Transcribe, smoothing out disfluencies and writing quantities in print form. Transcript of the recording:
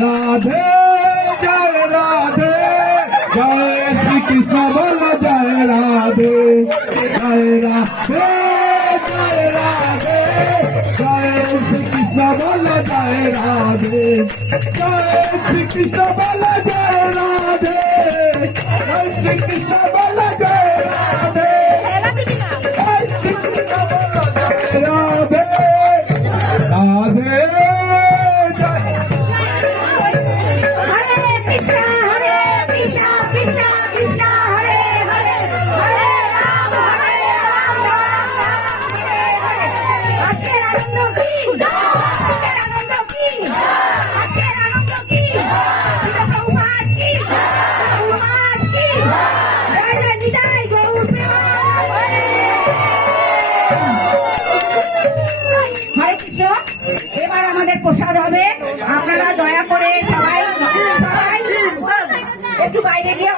राधे जय राधे जय श्री कृष्ण बोल जय राधे जय राधे जय राधे जय श्री कृष्ण बोल जय राधे जय श्री कृष्ण बोल जय राधे जय श्री कृष्ण बोल जय राधे जय श्री कृष्ण बोल जय राधे राधे এবার আমাদের প্রসাদ হবে। আপনারা দয়া করে সবাই একটু বাইরে গিয়ে